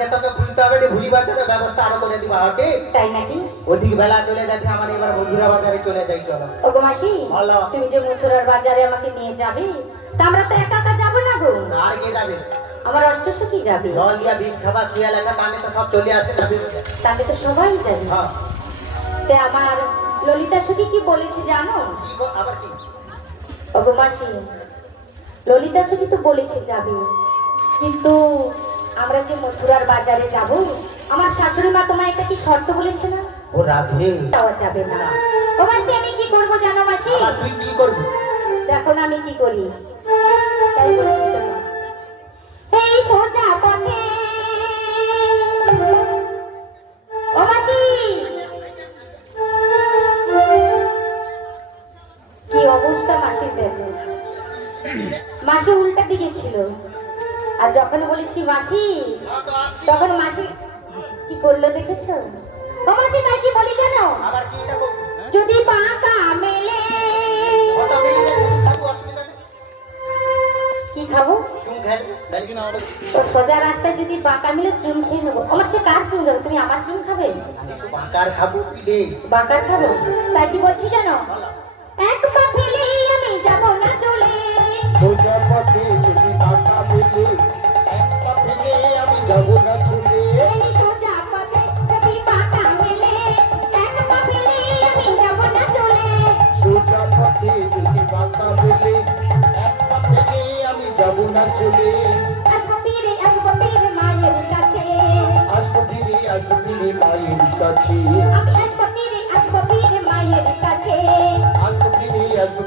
তাকে তোকে ভুলতে হবে, ভুলিবার জন্য ব্যবস্থা আরো করে দিবা হবে। তাই নাকি? ওদিক বেলা চলে যাচ্ছে, আমার এবার মধুরা বাজারে চলে যাই। চলো ওগো মাসি, বলো। তুমি যে মথুরার বাজারে আমাকে নিয়ে যাবে, তা আমরা তো একা একা যাবো না গো। আর কে যাবে? আমার অষ্টসখী যাবে। জল দিয়া বিষ খাবার শুয়ে লেখা কানে তো সব চলে আসে না। তাকে তো সবাই যাবে। হ্যাঁ, তে আমার ললিতা সখী কি বলেছে জানো? কি গো, আবার কি? ওগো মাসি, ললিতা সখী তো বলেছে যাবে, কিন্তু আমরা যে মথুরার বাজারে যাব, আমার শাশুড়ি মা তোমায় এটা কি শর্ত বলেছে না? ও রাধে, যাওয়া যাবে না। ও মাসি, আমি কি করবো জানো মাসি? আবার তুই কি করবি? দেখো না আমি কি করি, তাই বলছি শোনো। এই সোজা পথে, ও মাসি, কি অবস্থা মাসির দেখো। মাসি উল্টা দিকে ছিল, আর যখন বলেছি মাসি, তখন মাসি কি করলো দেখেছো? ও মাসি, তাই কি বলি জানো? আবার কি এটা করবি? যদি বাঁকা মেলে, কত মিলি খাবো, অসুবিধা নেই। কি খাবো? চুম খেলে দেখি না হবে। তো সোজা রাস্তায় যদি বাঁকা মিলে চুন খেয়ে নেবো। আমার সে কার চুন যাবে? তুমি আমার চুন খাবে? আমি তো বাঁকার খাবো, তুই দে। বাঁকার খাবো? তাই কি বলছি জানো? এক পা ফেলেই আমি যাব না চলে, সোজা পথে যদি বাঁকা মিলে, এক পা ফেলে আমি যাবো না চলে। এই সোজা পথে যদি বাঁকা মেলে, এক পা ফেলেই আমি যাব না চলে। সোজা পথে যদি বাঁকা মিলে, এক পা ফেলে আমি যাবো না চলে। আসবো ফিরে মায়ের কাছে, আসবো ফিরে মায়ের কাছে। আমি আসবো ফিরে মায়ের কাছে। আসবো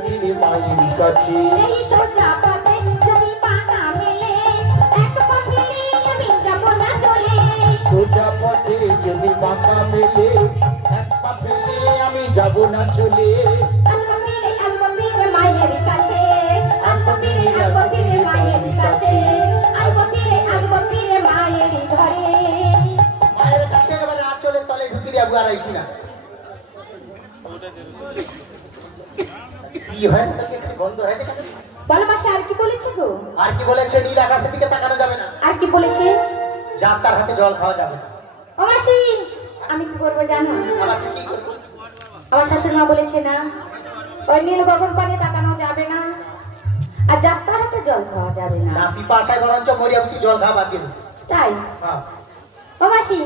ফিরে মায়ের কাছে। এই সোজা পথে যদি বাঁকা মেলে, এক পা ফেলেই আমি যাব না চলে। সোজা পথে যদি বাঁকা মেলে, এক পা ফেলে আমি যাবো না চলে। আসবো ফিরে মায়ের কাছে, আসবো ফিরে মায়ের কাছে, আসবো ফিরে মায়ের ঘরে। মায়ের কাছে একেবারে আঁচলের তলে ঢুকি দিয়ে আবু আর আইছি না। কি হয়? বন্ধ হয়ে গেছে। বলো মাসি, আর কি বলেছে গো? আর কি বলেছে? নীল আকাশের দিকে তাকানো যাবে না, আর কি বলেছে? যাত্রার হাতে জল খাওয়া যাবে না। ও মাসি, আমি কি করবো জানো? আবার তুই কি করবি? আমার শাশুড়ি মা বলেছে না, ওই নীল গগন পানে তাকানো যাবে না, আর যাত্রার হাতে জল খাওয়া যাবে না। না পিপাসায় বরঞ্চ মরিয়া উঠি জল খাওয়া বাদ দিয়ে দেবো। তাই? হ্যাঁ। ও মাসি,